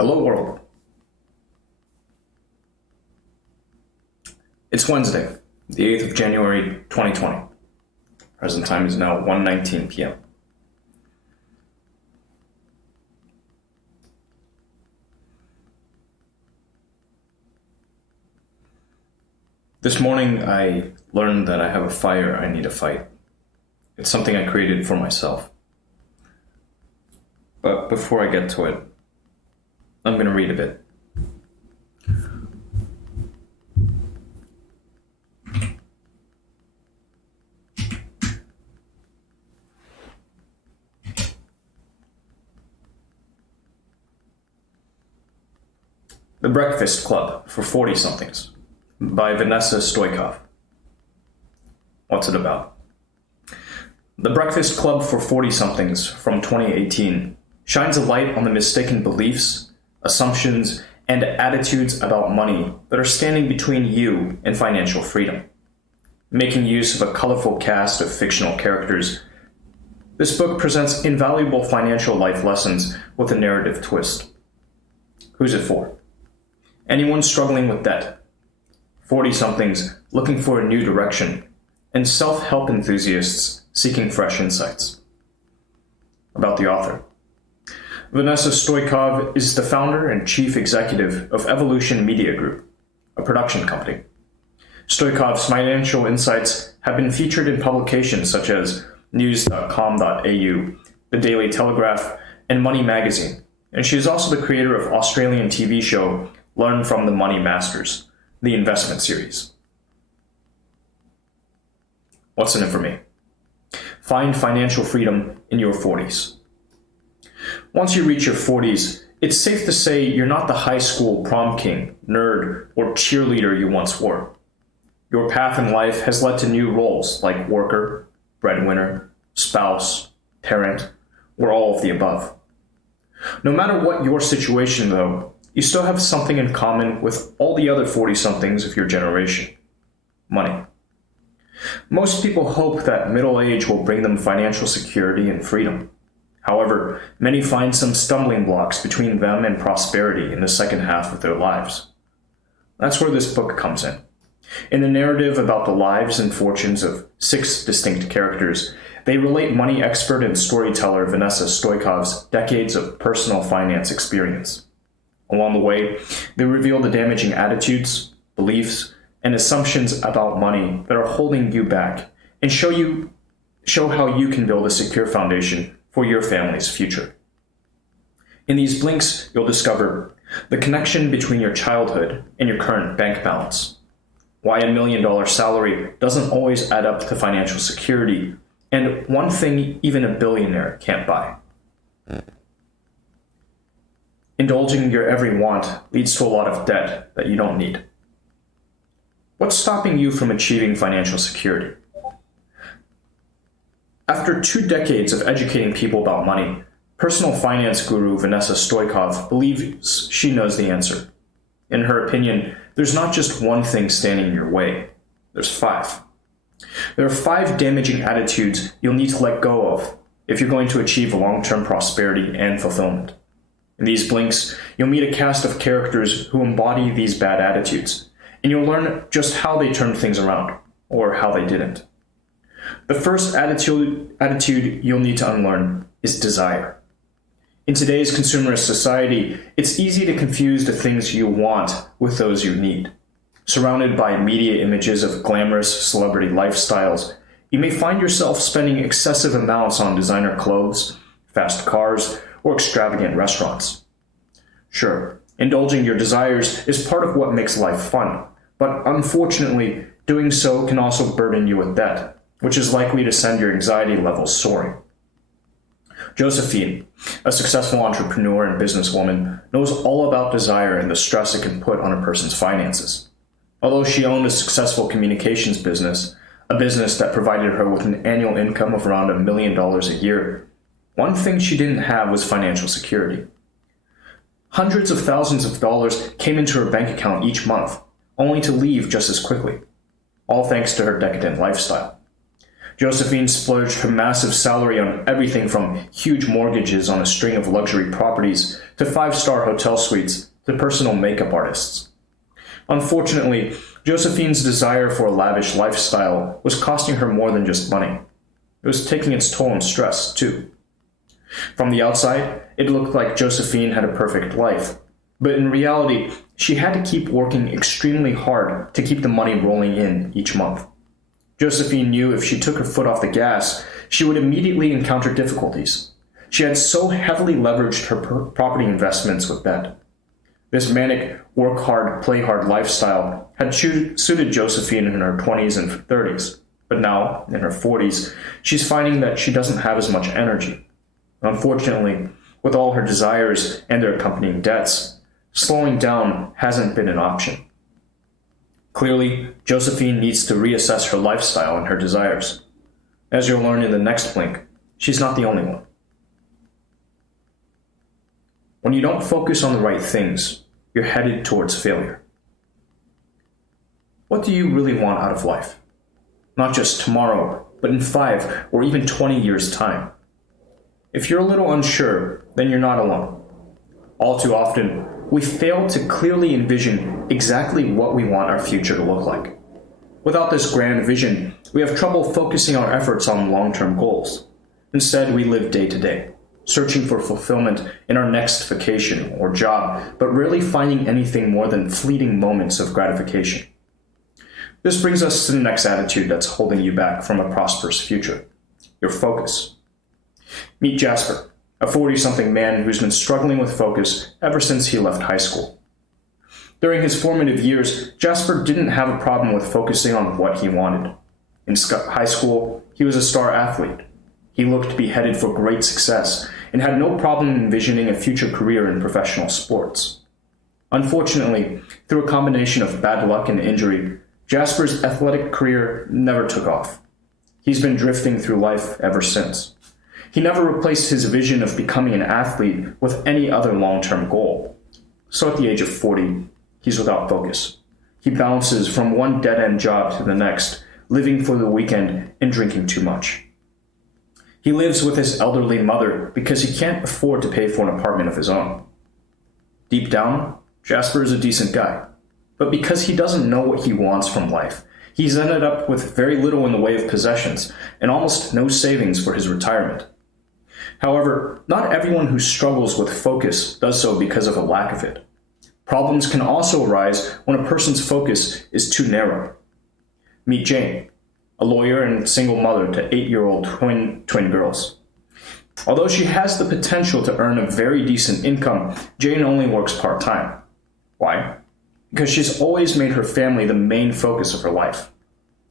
Hello world. It's Wednesday, the 8th of January, 2020. Present time is now 1:19 p.m. This morning I learned that I have a fire I need to fight. It's something I created for myself. But before I get to it, I'm going to read a bit. The Breakfast Club for 40-somethings by Vanessa Stoikov. What's it about? The Breakfast Club for 40-somethings from 2018 shines a light on the mistaken beliefs, assumptions, and attitudes about money that are standing between you and financial freedom. Making use of a colorful cast of fictional characters, this book presents invaluable financial life lessons with a narrative twist. Who's it for? Anyone struggling with debt, 40-somethings looking for a new direction, and self-help enthusiasts seeking fresh insights. About the author. Vanessa Stoikov is the founder and chief executive of Evolution Media Group, a production company. Stoikov's financial insights have been featured in publications such as news.com.au, The Daily Telegraph, and Money Magazine, and she is also the creator of Australian TV show Learn from the Money Masters, the investment series. What's in it for me? Find financial freedom in your 40s. Once you reach your 40s, it's safe to say you're not the high school prom king, nerd, or cheerleader you once were. Your path in life has led to new roles like worker, breadwinner, spouse, parent, or all of the above. No matter what your situation, though, you still have something in common with all the other 40-somethings of your generation: money. Most people hope that middle age will bring them financial security and freedom. However, many find some stumbling blocks between them and prosperity in the second half of their lives. That's where this book comes in. In the narrative about the lives and fortunes of 6 distinct characters, they relate money expert and storyteller Vanessa Stoikov's decades of personal finance experience. Along the way, they reveal the damaging attitudes, beliefs, and assumptions about money that are holding you back, and show how you can build a secure foundation for your family's future. In these blinks, you'll discover the connection between your childhood and your current bank balance, why $1 million salary doesn't always add up to financial security, and one thing even a billionaire can't buy. Indulging your every want leads to a lot of debt that you don't need. What's stopping you from achieving financial security? After 2 decades of educating people about money, personal finance guru Vanessa Stoikov believes she knows the answer. In her opinion, there's not just one thing standing in your way, there's 5. There are 5 damaging attitudes you'll need to let go of if you're going to achieve long-term prosperity and fulfillment. In these blinks, you'll meet a cast of characters who embody these bad attitudes, and you'll learn just how they turned things around, or how they didn't. The first attitude you'll need to unlearn is desire. In today's consumerist society, it's easy to confuse the things you want with those you need. Surrounded by media images of glamorous celebrity lifestyles, you may find yourself spending excessive amounts on designer clothes, fast cars, or extravagant restaurants. Sure, indulging your desires is part of what makes life fun, but unfortunately, doing so can also burden you with debt, which is likely to send your anxiety levels soaring. Josephine, a successful entrepreneur and businesswoman, knows all about desire and the stress it can put on a person's finances. Although she owned a successful communications business, a business that provided her with an annual income of around $1 million a year, one thing she didn't have was financial security. Hundreds of thousands of dollars came into her bank account each month, only to leave just as quickly, all thanks to her decadent lifestyle. Josephine splurged her massive salary on everything from huge mortgages on a string of luxury properties to five-star hotel suites to personal makeup artists. Unfortunately, Josephine's desire for a lavish lifestyle was costing her more than just money. It was taking its toll on stress, too. From the outside, it looked like Josephine had a perfect life, but in reality, she had to keep working extremely hard to keep the money rolling in each month. Josephine knew if she took her foot off the gas, she would immediately encounter difficulties. She had so heavily leveraged her property investments with debt. This manic, work hard, play hard lifestyle had suited Josephine in her 20s and 30s, but now, in her 40s, she's finding that she doesn't have as much energy. Unfortunately, with all her desires and their accompanying debts, slowing down hasn't been an option. Clearly, Josephine needs to reassess her lifestyle and her desires. As you'll learn in the next link, she's not the only one. When you don't focus on the right things, you're headed towards failure. What do you really want out of life? Not just tomorrow, but in 5 or even 20 years' time. If you're a little unsure, then you're not alone. All too often, we fail to clearly envision exactly what we want our future to look like. Without this grand vision, we have trouble focusing our efforts on long-term goals. Instead, we live day to day, searching for fulfillment in our next vacation or job, but rarely finding anything more than fleeting moments of gratification. This brings us to the next attitude that's holding you back from a prosperous future: your focus. Meet Jasper, a 40-something man who's been struggling with focus ever since he left high school. During his formative years, Jasper didn't have a problem with focusing on what he wanted. In high school, he was a star athlete. He looked to be headed for great success and had no problem envisioning a future career in professional sports. Unfortunately, through a combination of bad luck and injury, Jasper's athletic career never took off. He's been drifting through life ever since. He never replaced his vision of becoming an athlete with any other long-term goal. So at the age of 40, he's without focus. He bounces from one dead-end job to the next, living for the weekend and drinking too much. He lives with his elderly mother because he can't afford to pay for an apartment of his own. Deep down, Jasper is a decent guy. But because he doesn't know what he wants from life, he's ended up with very little in the way of possessions and almost no savings for his retirement. However, not everyone who struggles with focus does so because of a lack of it. Problems can also arise when a person's focus is too narrow. Meet Jane, a lawyer and single mother to 8-year-old twin girls. Although she has the potential to earn a very decent income, Jane only works part-time. Why? Because she's always made her family the main focus of her life.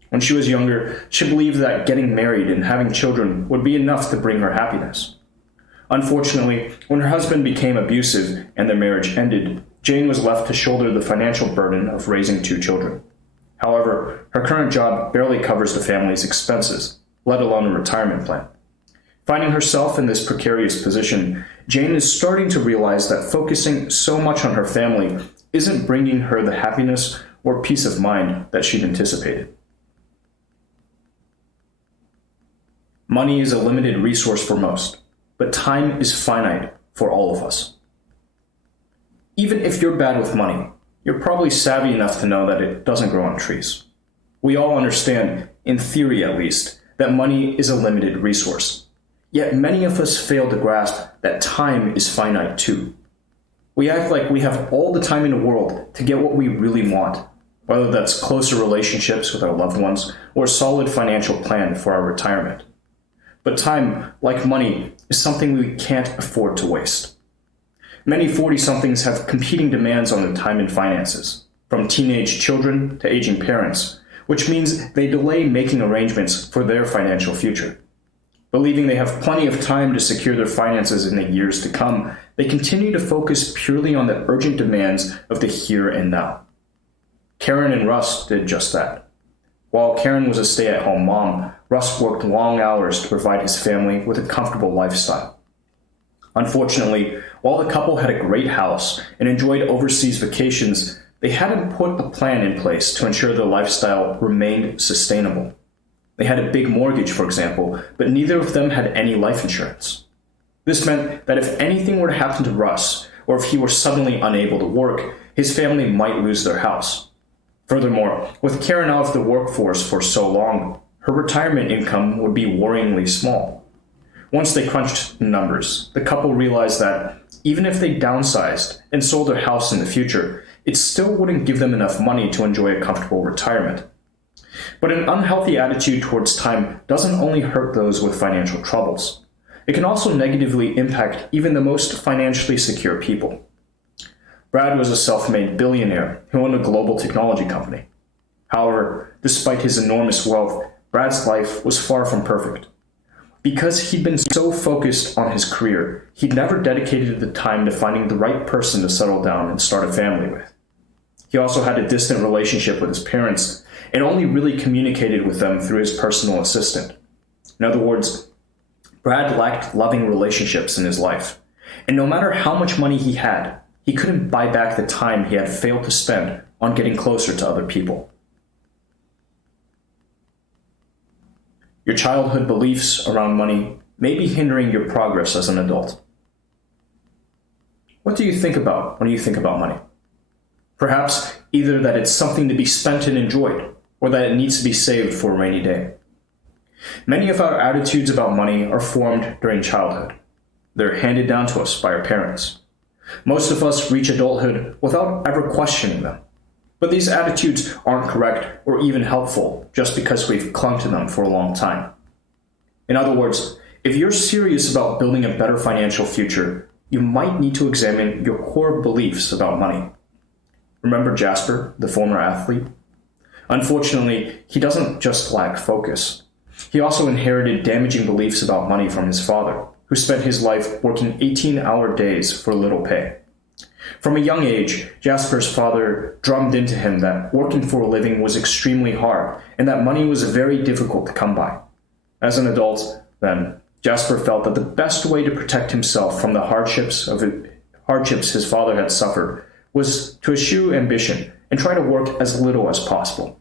When she was younger, she believed that getting married and having children would be enough to bring her happiness. Unfortunately, when her husband became abusive and their marriage ended, Jane was left to shoulder the financial burden of raising 2 children. However, her current job barely covers the family's expenses, let alone a retirement plan. Finding herself in this precarious position, Jane is starting to realize that focusing so much on her family isn't bringing her the happiness or peace of mind that she'd anticipated. Money is a limited resource for most, but time is finite for all of us. Even if you're bad with money, you're probably savvy enough to know that it doesn't grow on trees. We all understand, in theory at least, that money is a limited resource. Yet many of us fail to grasp that time is finite too. We act like we have all the time in the world to get what we really want, whether that's closer relationships with our loved ones or a solid financial plan for our retirement. But time, like money, is something we can't afford to waste. Many 40-somethings have competing demands on their time and finances, from teenage children to aging parents, which means they delay making arrangements for their financial future. Believing they have plenty of time to secure their finances in the years to come, they continue to focus purely on the urgent demands of the here and now. Karen and Russ did just that. While Karen was a stay-at-home mom, Russ worked long hours to provide his family with a comfortable lifestyle. Unfortunately, while the couple had a great house and enjoyed overseas vacations, they hadn't put a plan in place to ensure their lifestyle remained sustainable. They had a big mortgage, for example, but neither of them had any life insurance. This meant that if anything were to happen to Russ, or if he were suddenly unable to work, his family might lose their house. Furthermore, with Karen out of the workforce for so long, her retirement income would be worryingly small. Once they crunched the numbers, the couple realized that even if they downsized and sold their house in the future, it still wouldn't give them enough money to enjoy a comfortable retirement. But an unhealthy attitude towards time doesn't only hurt those with financial troubles. It can also negatively impact even the most financially secure people. Brad was a self-made billionaire who owned a global technology company. However, despite his enormous wealth, Brad's life was far from perfect. Because he'd been so focused on his career, he'd never dedicated the time to finding the right person to settle down and start a family with. He also had a distant relationship with his parents and only really communicated with them through his personal assistant. In other words, Brad lacked loving relationships in his life, and no matter how much money he had, he couldn't buy back the time he had failed to spend on getting closer to other people. Your childhood beliefs around money may be hindering your progress as an adult. What do you think about when you think about money? Perhaps either that it's something to be spent and enjoyed, or that it needs to be saved for a rainy day. Many of our attitudes about money are formed during childhood. They're handed down to us by our parents. Most of us reach adulthood without ever questioning them. But these attitudes aren't correct or even helpful just because we've clung to them for a long time. In other words, if you're serious about building a better financial future, you might need to examine your core beliefs about money. Remember Jasper, the former athlete? Unfortunately, he doesn't just lack focus. He also inherited damaging beliefs about money from his father, who spent his life working 18-hour days for little pay. From a young age, Jasper's father drummed into him that working for a living was extremely hard and that money was very difficult to come by. As an adult, then, Jasper felt that the best way to protect himself from the hardships his father had suffered was to eschew ambition and try to work as little as possible.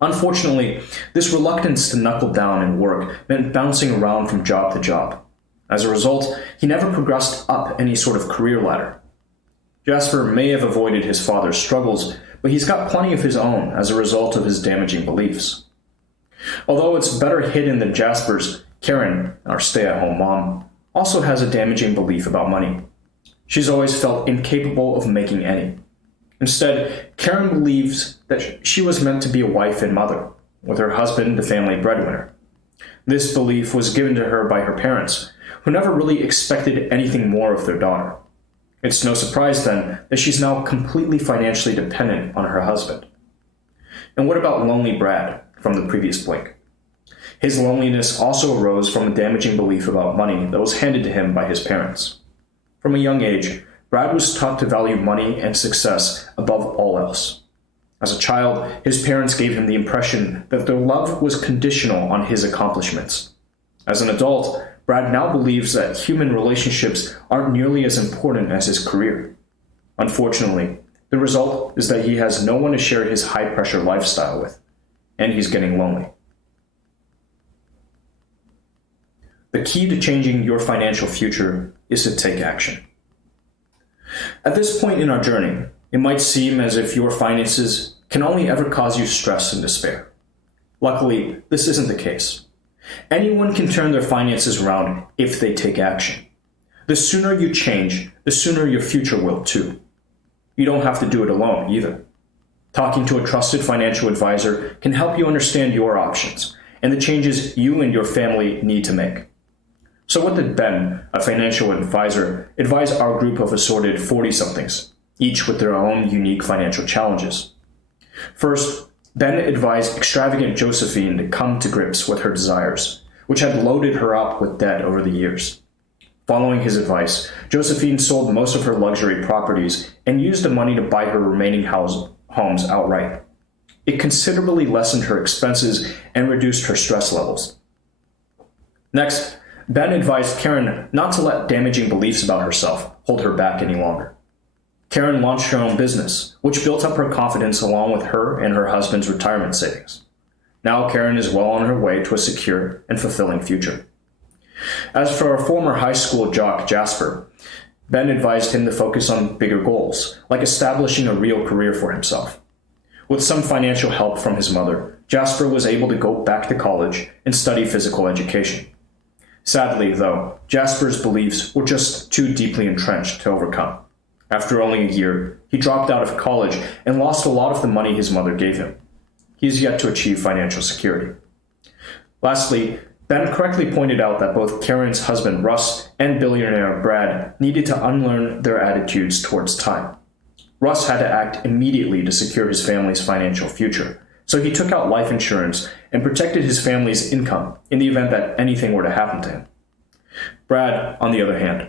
Unfortunately, this reluctance to knuckle down and work meant bouncing around from job to job. As a result, he never progressed up any sort of career ladder. Jasper may have avoided his father's struggles, but he's got plenty of his own as a result of his damaging beliefs. Although it's better hidden than Jasper's, Karen, our stay-at-home mom, also has a damaging belief about money. She's always felt incapable of making any. Instead, Karen believes that she was meant to be a wife and mother, with her husband the family breadwinner. This belief was given to her by her parents, who never really expected anything more of their daughter. It's no surprise, then, that she's now completely financially dependent on her husband. And what about lonely Brad from the previous blink? His loneliness also arose from a damaging belief about money that was handed to him by his parents. From a young age, Brad was taught to value money and success above all else. As a child, his parents gave him the impression that their love was conditional on his accomplishments. As an adult, Brad now believes that human relationships aren't nearly as important as his career. Unfortunately, the result is that he has no one to share his high-pressure lifestyle with, and he's getting lonely. The key to changing your financial future is to take action. At this point in our journey, it might seem as if your finances can only ever cause you stress and despair. Luckily, this isn't the case. Anyone can turn their finances around if they take action. The sooner you change, the sooner your future will too. You don't have to do it alone either. Talking to a trusted financial advisor can help you understand your options and the changes you and your family need to make. So what did Ben, a financial advisor, advise our group of assorted 40-somethings, each with their own unique financial challenges? First, Ben advised extravagant Josephine to come to grips with her desires, which had loaded her up with debt over the years. Following his advice, Josephine sold most of her luxury properties and used the money to buy her remaining homes outright. It considerably lessened her expenses and reduced her stress levels. Next, Ben advised Karen not to let damaging beliefs about herself hold her back any longer. Karen launched her own business, which built up her confidence along with her and her husband's retirement savings. Now Karen is well on her way to a secure and fulfilling future. As for our former high school jock Jasper, Ben advised him to focus on bigger goals, like establishing a real career for himself. With some financial help from his mother, Jasper was able to go back to college and study physical education. Sadly, though, Jasper's beliefs were just too deeply entrenched to overcome. After only a year, he dropped out of college and lost a lot of the money his mother gave him. He is yet to achieve financial security. Lastly, Ben correctly pointed out that both Karen's husband Russ and billionaire Brad needed to unlearn their attitudes towards time. Russ had to act immediately to secure his family's financial future, so he took out life insurance and protected his family's income in the event that anything were to happen to him. Brad, on the other hand,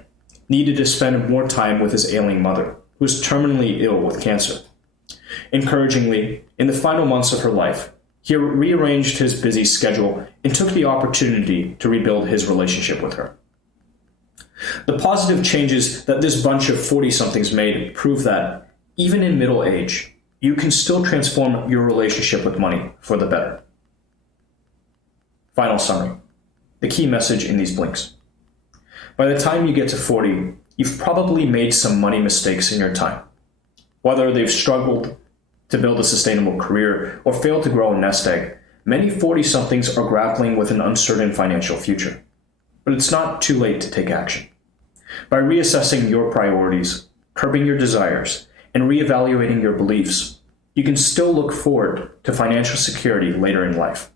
needed to spend more time with his ailing mother, who was terminally ill with cancer. Encouragingly, in the final months of her life, he rearranged his busy schedule and took the opportunity to rebuild his relationship with her. The positive changes that this bunch of 40-somethings made prove that, even in middle age, you can still transform your relationship with money for the better. Final summary. The key message in these blinks. By the time you get to 40, you've probably made some money mistakes in your time. Whether they've struggled to build a sustainable career or failed to grow a nest egg, many 40-somethings are grappling with an uncertain financial future. But it's not too late to take action. By reassessing your priorities, curbing your desires, and reevaluating your beliefs, you can still look forward to financial security later in life.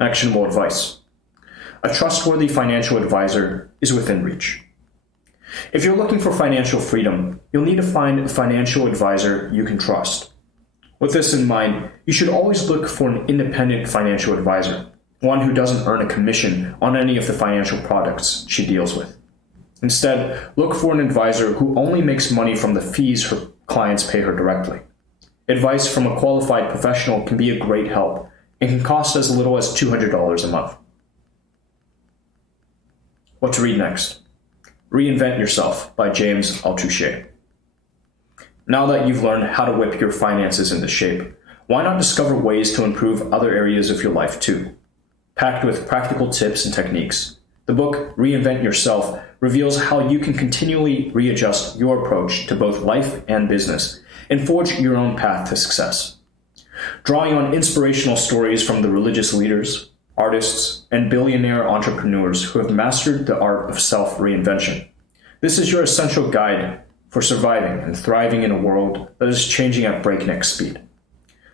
Actionable advice. A trustworthy financial advisor is within reach. If you're looking for financial freedom, you'll need to find a financial advisor you can trust. With this in mind, you should always look for an independent financial advisor, one who doesn't earn a commission on any of the financial products she deals with. Instead, look for an advisor who only makes money from the fees her clients pay her directly. Advice from a qualified professional can be a great help and can cost as little as $200 a month. What to read next? Reinvent Yourself by James Altucher. Now that you've learned how to whip your finances into shape, why not discover ways to improve other areas of your life too? Packed with practical tips and techniques, the book Reinvent Yourself reveals how you can continually readjust your approach to both life and business and forge your own path to success. Drawing on inspirational stories from the religious leaders, artists, and billionaire entrepreneurs who have mastered the art of self-reinvention, this is your essential guide for surviving and thriving in a world that is changing at breakneck speed.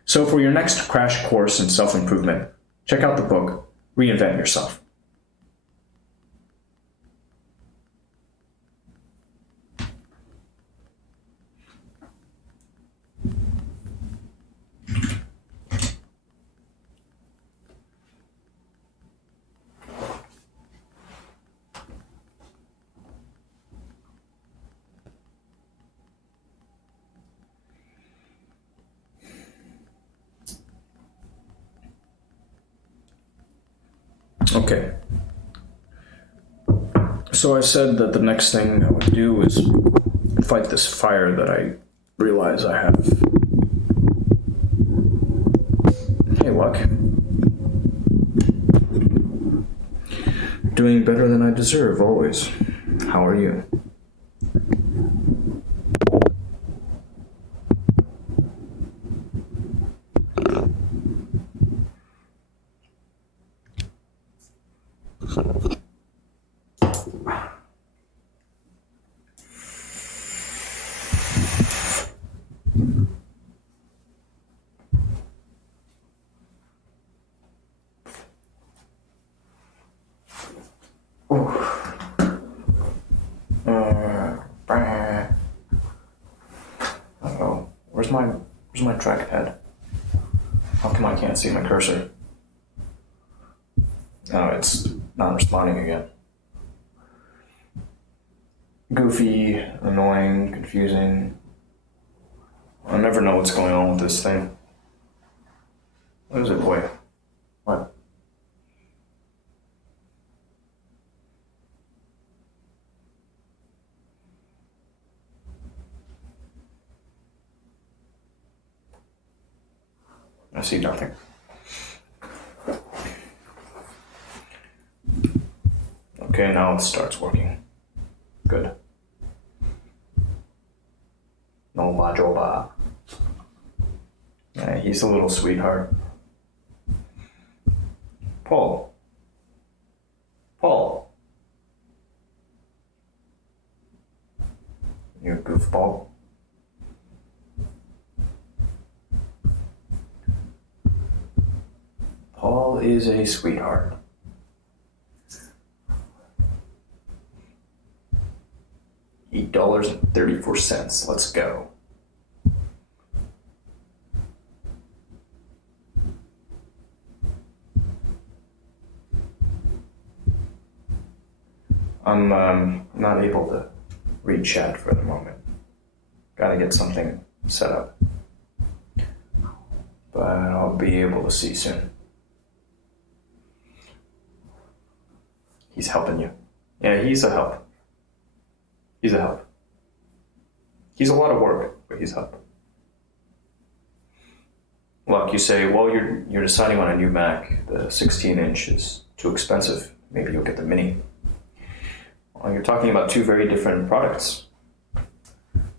So for your next crash course in self-improvement, check out the book Reinvent Yourself. Okay. So I said that the next thing I would do is fight this fire that I realize I have. Hey, Luck. Doing better than I deserve, always. How are you? Uh-oh. Where's my trackpad? How come I can't see my cursor? Oh, it's not responding again. Goofy, annoying, confusing. I never know what's going on with this thing. What is it, boy? What? I see nothing. Okay, now it starts working. Good. No majoba. Yeah, he's a little sweetheart. Paul. You goofball. Paul is a sweetheart. $8.34. Let's go. I'm not able to read chat for the moment. Gotta get something set up. But I'll be able to see soon. He's helping you. Yeah, he's a help. He's a help. He's a lot of work, but he's help. Look, you say, well, you're deciding on a new Mac. The 16-inch is too expensive. Maybe you'll get the Mini. Well, you're talking about two very different products.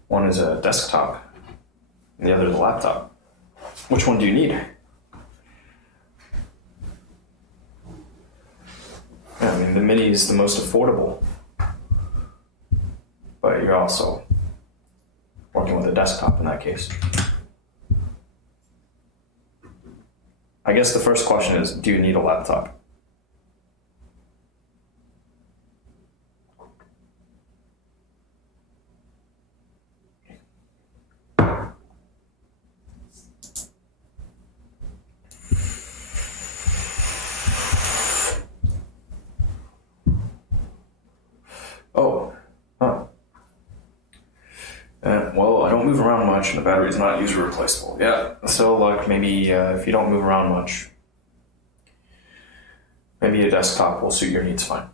One is a desktop, and the other is a laptop. Which one do you need? Yeah, I mean, the Mini is the most affordable, but you're also working with a desktop in that case. I guess the first question is, do you need a laptop? Well, I don't move around much, and the battery's not user replaceable. Yeah, so like maybe if you don't move around much, maybe a desktop will suit your needs fine.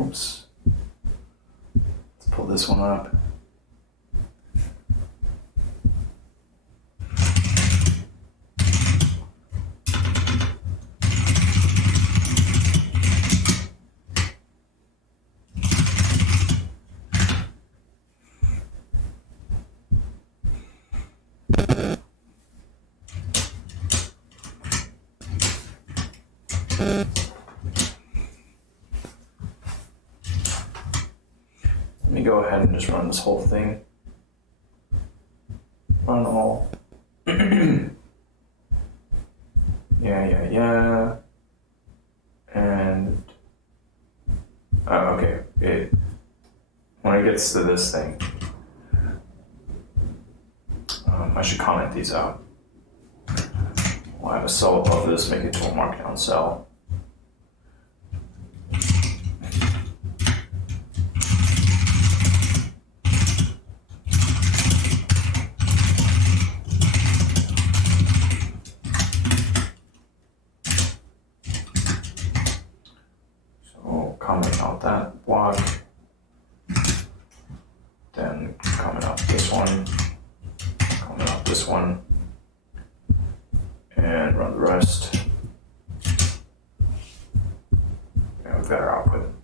Oops. Let's pull this one up. Let me go ahead and just run this whole thing. Run all. Yeah. And okay. When it gets to this thing, I should comment these out. We'll have a cell above this, make it to a markdown cell. Comment out that block, then comment out this one, comment out this one, and run the rest. And we've got our output.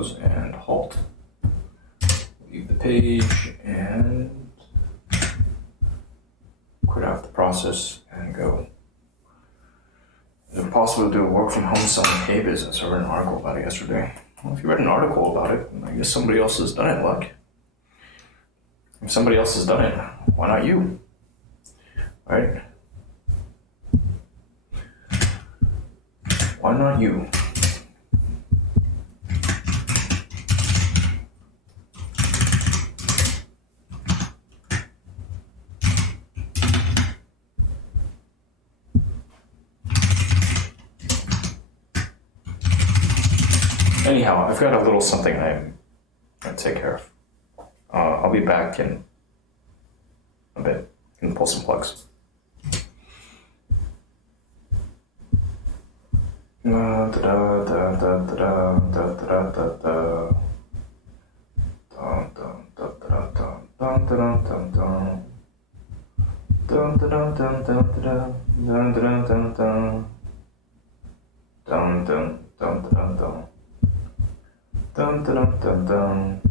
close and halt. Leave the page and quit out the process and go. Is it possible to do a work from home selling hay business? I read an article about it yesterday. Well, if you read an article about it, I guess somebody else has done it, Luck. If somebody else has done it, why not you? Right? Why not you? Anyhow, I've got a little something I take care of. I'll be back in a bit and pull some plugs. Dun dun dun dun dun. Dun dun dun dun dun.